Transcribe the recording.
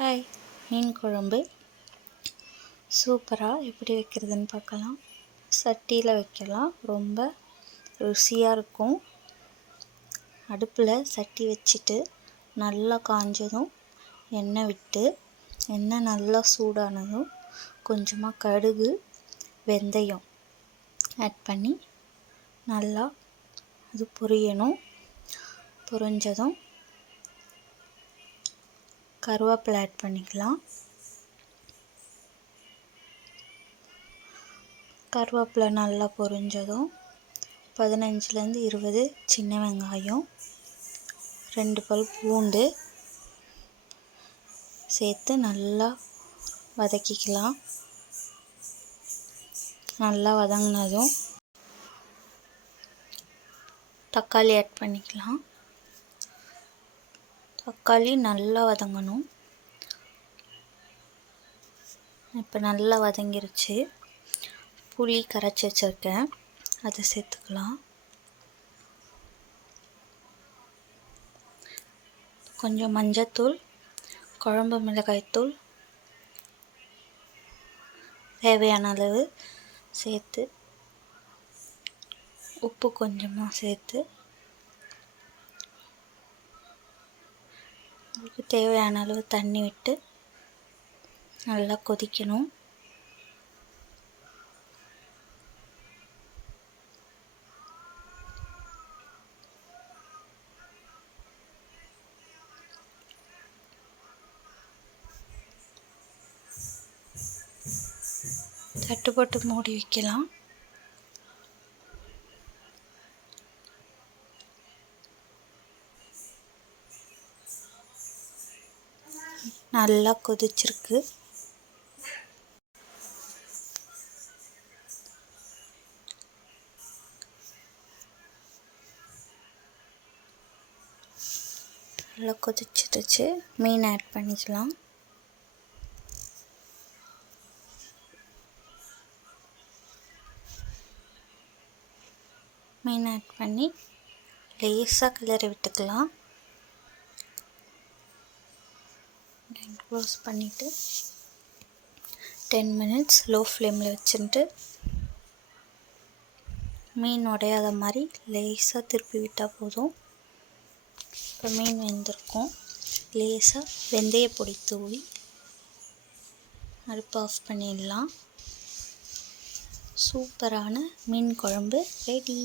Hi, மீன் குழம்பு சூப்பராக எப்படி வைக்கிறதுன்னு பார்க்கலாம். சட்டியில் வைக்கலாம், ரொம்ப ருசியாக இருக்கும். அடுப்பில் சட்டி வச்சுட்டு நல்லா காஞ்சதும் எண்ணெய் விட்டு, எண்ணெய் நல்லா சூடானதும் கொஞ்சமாக கடுகு வெந்தயம் ஆட் பண்ணி நல்லா அது பொரியணும். பொரிஞ்சதும் கருவேப்பிலை ஆட் பண்ணிக்கலாம். கருவேப்பிலை நல்லா பொரிஞ்சதும் 15லேருந்து 20 சின்ன வெங்காயம், 2 பல் பூண்டு சேர்த்து நல்லா வதக்கிக்கலாம். நல்லா வதங்கினதும் தக்காளி ஆட் பண்ணிக்கலாம். தக்காளி நல்லா வதங்கணும். இப்போ நல்லா வதங்கிருச்சு. புளி கரைச்சி வச்சுருக்கேன், அதை சேர்த்துக்கலாம். கொஞ்சம் மஞ்சத்தூள், குழம்பு மிளகாய்த்தூள் தேவையான அளவு சேர்த்து, உப்பு கொஞ்சமாக சேர்த்து, உங்களுக்கு தேவையான அளவு தண்ணி விட்டு நல்லா கொதிக்கணும். தட்டு போட்டு மூடி வைக்கலாம். நல்லா கொதிச்சிருக்கு. நல்லா கொதிச்சிடுச்சு. மீன் ஆட் பண்ணிக்கலாம். மீன் ஆட் பண்ணி லேசாக கிளறி விட்டுக்கலாம். க்ளோஸ் பண்ணிவிட்டு 10 மினிட்ஸ் லோ ஃப்ளேமில் வச்சுட்டு மீன் உடையாத மாதிரி லேசாக திருப்பி விட்டால் போதும். இப்போ மீன் வெந்திருக்கும். லேசாக வெந்தய பொடி தூவி அடுப்பு ஆஃப் பண்ணிடலாம். சூப்பரான மீன் குழம்பு ரெடி.